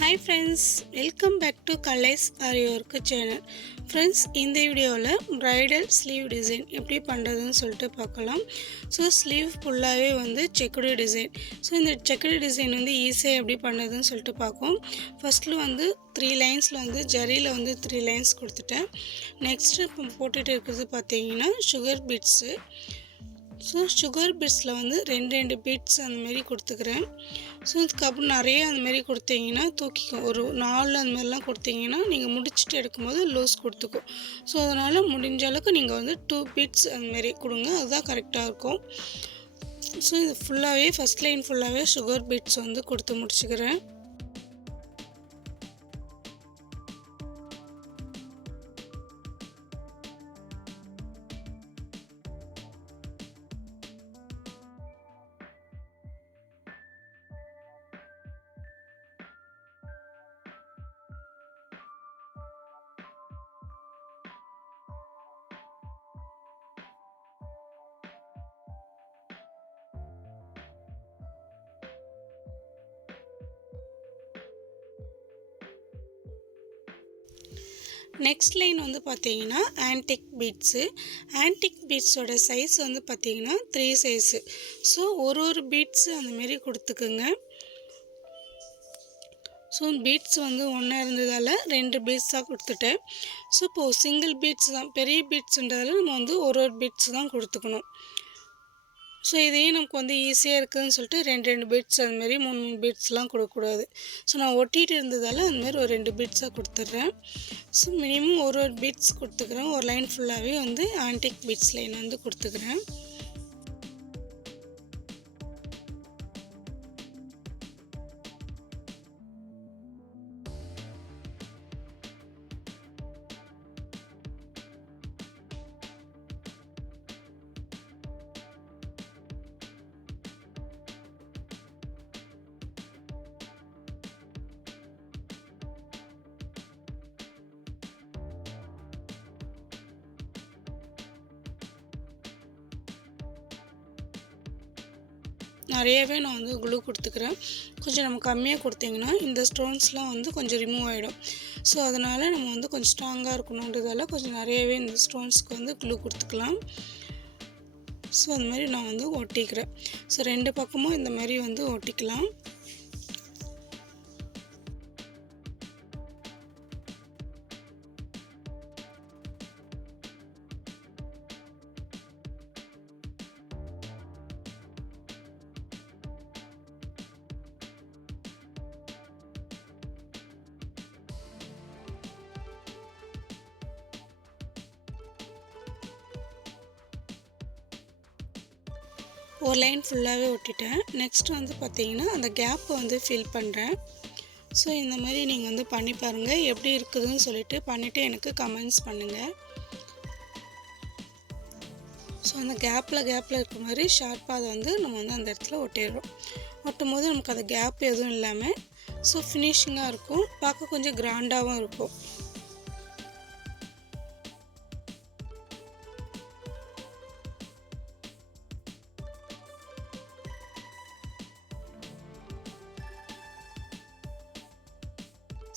Hi friends, welcome back to Kalais Aryork channel. Friends, இந்த வீடியோவில் bridal sleeve design எப்படி பண்ணுறதுன்னு சொல்லிட்டு பார்க்கலாம். ஸோ ஸ்லீவ் ஃபுல்லாகவே வந்து செக்குடு டிசைன். ஸோ இந்த செக்குடு டிசைன் வந்து ஈஸியாக எப்படி பண்ணுறதுன்னு சொல்லிட்டு பார்ப்போம். ஃபஸ்ட்டில் வந்து 3 லைன்ஸில் வந்து ஜரியில் வந்து 3 லைன்ஸ் கொடுத்துட்டேன். நெக்ஸ்ட்டு இப்போ போட்டுகிட்டு இருக்கிறது பார்த்தீங்கன்னா சுகர் பீட்ஸு. ஸோ சுகர் பீட்ஸில் வந்து ரெண்டு பீட்ஸ் அந்தமாரி கொடுத்துக்கிறேன். ஸோ இதுக்கப்புறம் நிறைய அந்தமாரி கொடுத்தீங்கன்னா தூக்கிக்கும். ஒரு 4 அந்தமாரிலாம் கொடுத்தீங்கன்னா நீங்கள் முடிச்சுட்டு எடுக்கும்போது லூஸ் கொடுத்துக்கும். ஸோ அதனால் முடிஞ்ச அளவுக்கு நீங்கள் வந்து 2 பீட்ஸ் அந்தமாரி கொடுங்க, அதுதான் கரெக்டாக இருக்கும். ஸோ இது ஃபுல்லாகவே ஃபஸ்ட் லைன் ஃபுல்லாகவே சுகர் பீட்ஸ் வந்து கொடுத்து முடிச்சுக்கிறேன். நெக்ஸ்ட் லைன் வந்து பார்த்தீங்கன்னா ஆன்டிக் பீட்ஸு. ஆன்டிக் பீட்ஸோட சைஸ் வந்து பார்த்தீங்கன்னா 3 சைஸு. ஸோ ஒரு பீட்ஸு அந்தமாரி கொடுத்துக்குங்க. ஸோ பீட்ஸ் வந்து ஒன்றா இருந்ததால் 2 பீட்ஸாக கொடுத்துட்டேன். ஸோ இப்போது சிங்கிள் பீட்ஸ் தான், பெரிய பீட்ஸுன்றதால நம்ம வந்து ஒரு பீட்ஸ் தான் கொடுத்துக்கணும். ஸோ இதையும் நமக்கு வந்து ஈஸியாக இருக்குதுன்னு சொல்லிட்டு 2 பீட்ஸ் அதுமாரி 3 பீட்ஸ்லாம் கொடுக்கக்கூடாது. ஸோ நான் ஒட்டிகிட்டு இருந்ததால் அதுமாரி ஒரு 2 பீட்ஸாக கொடுத்துட்றேன். ஸோ மினிமம் ஒரு பீட்ஸ் கொடுத்துக்கிறேன். ஒரு லைன் ஃபுல்லாகவே வந்து ஆன்டிக் பீட்ஸ் லைன் வந்து கொடுத்துக்கிறேன். நிறையவே நான் வந்து க்ளூ கொடுத்துக்கிறேன். கொஞ்சம் நம்ம கம்மியாக கொடுத்தீங்கன்னா இந்த ஸ்டோன்ஸ்லாம் வந்து கொஞ்சம் ரிமூவ் ஆகிடும். ஸோ அதனால் நம்ம வந்து கொஞ்சம் ஸ்ட்ராங்காக இருக்கணுன்றதால கொஞ்சம் நிறையவே இந்த ஸ்டோன்ஸ்க்கு வந்து க்ளூ கொடுத்துக்கலாம். ஸோ அந்த மாதிரி நான் வந்து ஒட்டிக்கிறேன். ஸோ 2 பக்கமும் இந்த மாதிரி வந்து ஒட்டிக்கலாம். ஒரு லைன் ஃபுல்லாகவே ஒட்டிட்டேன். நெக்ஸ்ட் வந்து பார்த்தீங்கன்னா அந்த கேப்பை வந்து ஃபில் பண்ணுறேன். ஸோ இந்த மாதிரி நீங்கள் வந்து பண்ணி பாருங்கள், எப்படி இருக்குதுன்னு சொல்லிட்டு பண்ணிவிட்டு எனக்கு கமெண்ட்ஸ் பண்ணுங்கள். ஸோ அந்த கேப்பில் இருக்க மாதிரி ஷார்ப்பாக அதை வந்து நம்ம வந்து அந்த இடத்துல ஒட்டிடுறோம். ஒட்டும் போது நமக்கு அந்த கேப் எதுவும் இல்லாமல் ஸோ ஃபினிஷிங்காக இருக்கும், பார்க்க கொஞ்சம் கிராண்டாகவும் இருக்கும்.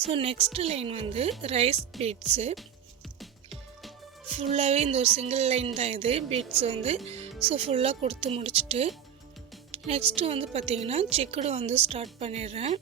ஸோ நெக்ஸ்ட் லைன் வந்து ரைஸ் பீட்ஸு. ஃபுல்லாகவே இந்த ஒரு சிங்கிள் லைன் தான் இது பீட்ஸ் வந்து. ஸோ ஃபுல்லாக கொடுத்து முடிச்சுட்டு நெக்ஸ்ட்டு வந்து பார்த்திங்கன்னா செக்குடு வந்து ஸ்டார்ட் பண்ணிடுறேன்.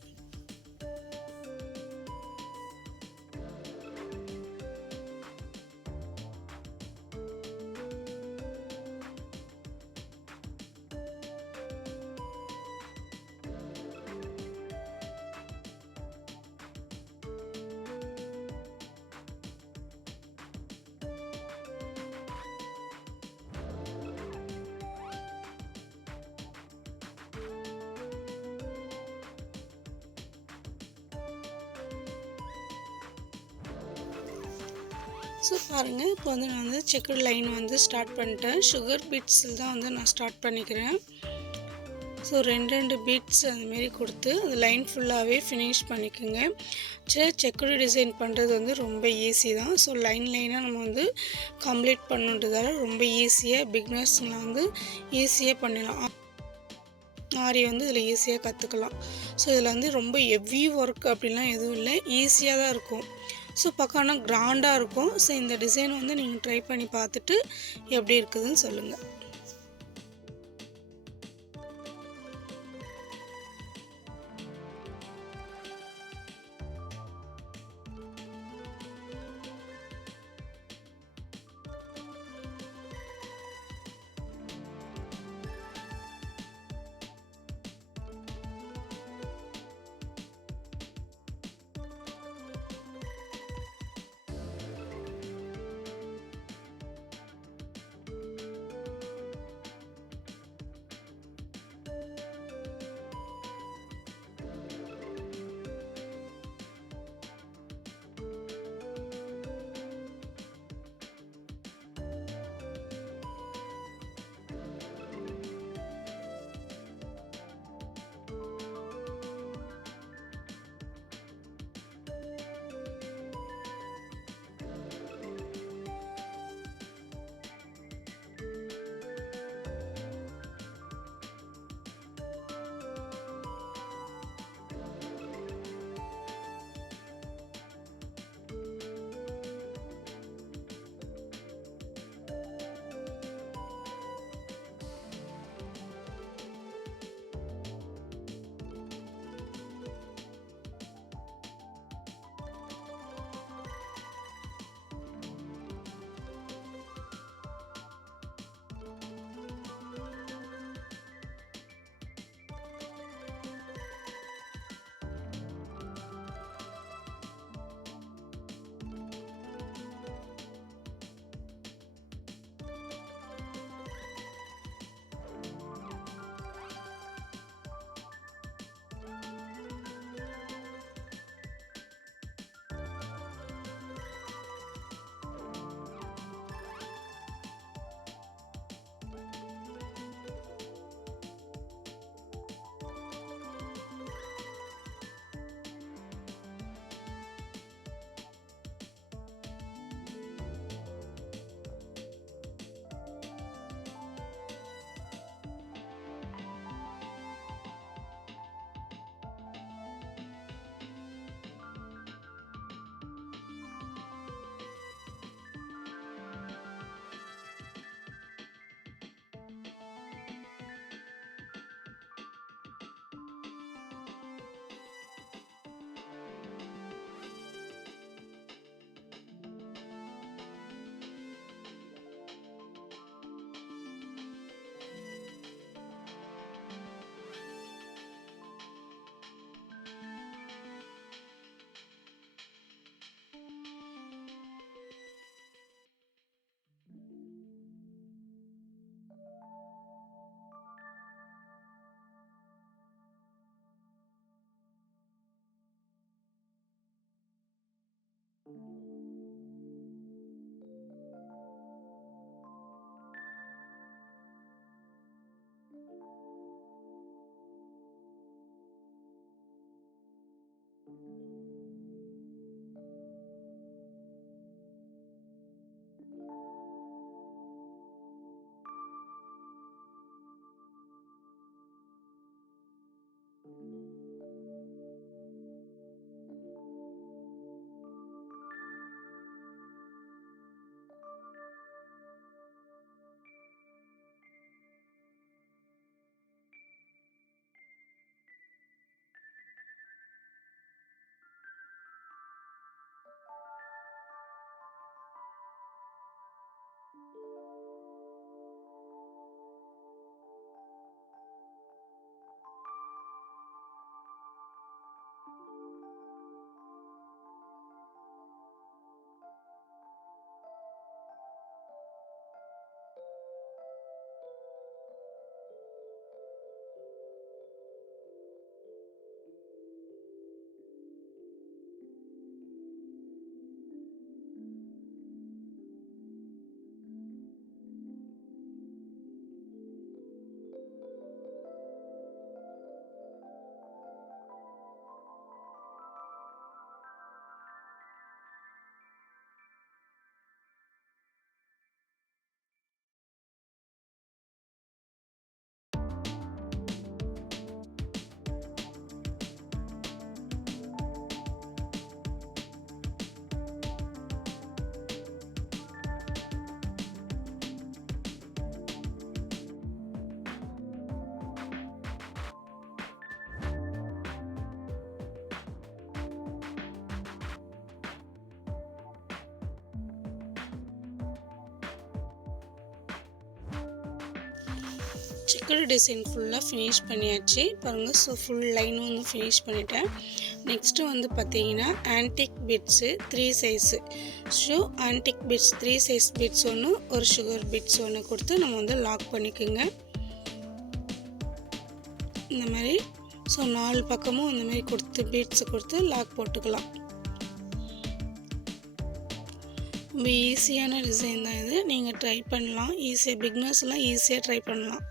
ஸோ பாருங்கள், இப்போ வந்து நான் வந்து செக்குடு லைன் வந்து ஸ்டார்ட் பண்ணிட்டேன். சுகர் பீட்ஸில் தான் வந்து நான் ஸ்டார்ட் பண்ணிக்கிறேன். ஸோ 2 பீட்ஸ் அந்தமாரி கொடுத்து அந்த லைன் ஃபுல்லாகவே ஃபினிஷ் பண்ணிக்கோங்க. செக்குடு டிசைன் பண்ணுறது வந்து ரொம்ப ஈஸி தான். ஸோ லைனாக நம்ம வந்து கம்ப்ளீட் பண்ணுன்றதால ரொம்ப ஈஸியாக பிகினர்ஸ்லாம் வந்து ஈஸியாக பண்ணிடலாம். ஆரி வந்து இதில் ஈஸியாக கற்றுக்கலாம். ஸோ இதில் வந்து ரொம்ப ஹெவி ஒர்க் அப்படிலாம் எதுவும் இல்லை, ஈஸியாக தான் இருக்கும். ஸோ பார்க்க கிராண்டாக இருக்கும். ஸோ இந்த டிசைன் வந்து நீங்கள் ட்ரை பண்ணி பார்த்துட்டு எப்படி இருக்குதுன்னு சொல்லுங்கள். செக்குடு டிசைன் ஃபுல்லாக ஃபினிஷ் பண்ணியாச்சு பாருங்கள். ஸோ ஃபுல் லைனும் வந்து ஃபினிஷ் பண்ணிட்டேன். நெக்ஸ்ட்டு வந்து பார்த்தீங்கன்னா antique beads 3 size. So antique beads 3 size beads ஒன்று, ஒரு சுகர் பீட்ஸ் ஒன்று கொடுத்து நம்ம வந்து லாக் பண்ணிக்கோங்க இந்த மாதிரி. ஸோ 4 பக்கமும் இந்த மாதிரி கொடுத்து பீட்ஸை கொடுத்து லாக் போட்டுக்கலாம். ரொம்ப ஈஸியான டிசைன் தான் இது. நீங்கள் ட்ரை பண்ணலாம். ஈஸியாக பிகினர்ஸ்லாம் ஈஸியாக ட்ரை பண்ணலாம்.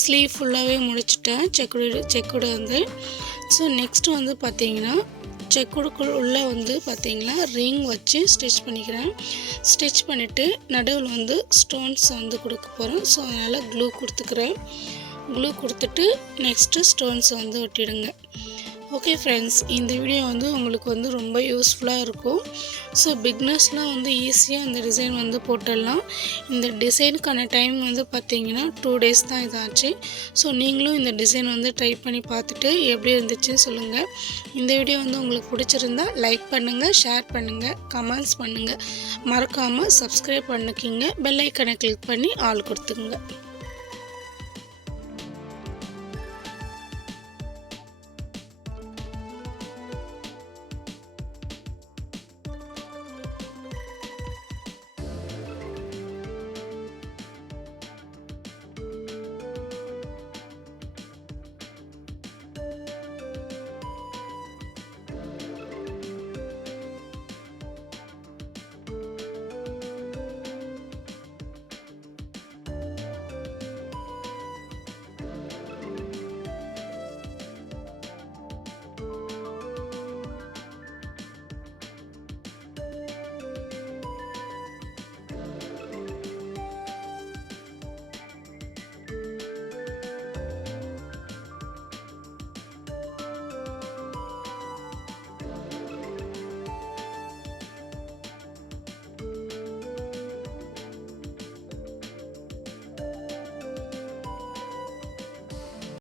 ஸ்லீவ் ஃபுல்லாகவே முடிச்சிட்டேன் செக்குடு வந்து. ஸோ நெக்ஸ்ட் வந்து பார்த்திங்கன்னா செக்குடுக்குள் உள்ளே வந்து பார்த்திங்கன்னா ரிங் வச்சு ஸ்டிச் பண்ணிக்கிறேன். ஸ்டிச் பண்ணிவிட்டு நடுவில் வந்து ஸ்டோன்ஸ் வந்து கொடுக்க போகிறேன். ஸோ அதனால் க்ளூ கொடுத்துக்கிறேன். க்ளூ கொடுத்துட்டு நெக்ஸ்ட்டு ஸ்டோன்ஸ் வந்து ஒட்டிடுங்க. ஓகே ஃப்ரெண்ட்ஸ், இந்த வீடியோ வந்து உங்களுக்கு வந்து ரொம்ப யூஸ்ஃபுல்லாக இருக்கும். ஸோ பிக்னர்ஸ்லாம் வந்து ஈஸியாக இந்த டிசைன் வந்து போட்டுடலாம். இந்த டிசைனுக்கான டைம் வந்து பார்த்திங்கன்னா 2 days தான் இதாச்சு. ஸோ நீங்களும் இந்த டிசைன் வந்து ட்ரை பண்ணி பார்த்துட்டு எப்படி இருந்துச்சுன்னு சொல்லுங்கள். இந்த வீடியோ வந்து உங்களுக்கு பிடிச்சிருந்தா லைக் பண்ணுங்கள், ஷேர் பண்ணுங்கள், கமெண்ட்ஸ் பண்ணுங்கள். மறக்காமல் சப்ஸ்கிரைப் பண்ணிக்கிங்க. பெல் ஐக்கனை கிளிக் பண்ணி ஆல் கொடுத்துங்க.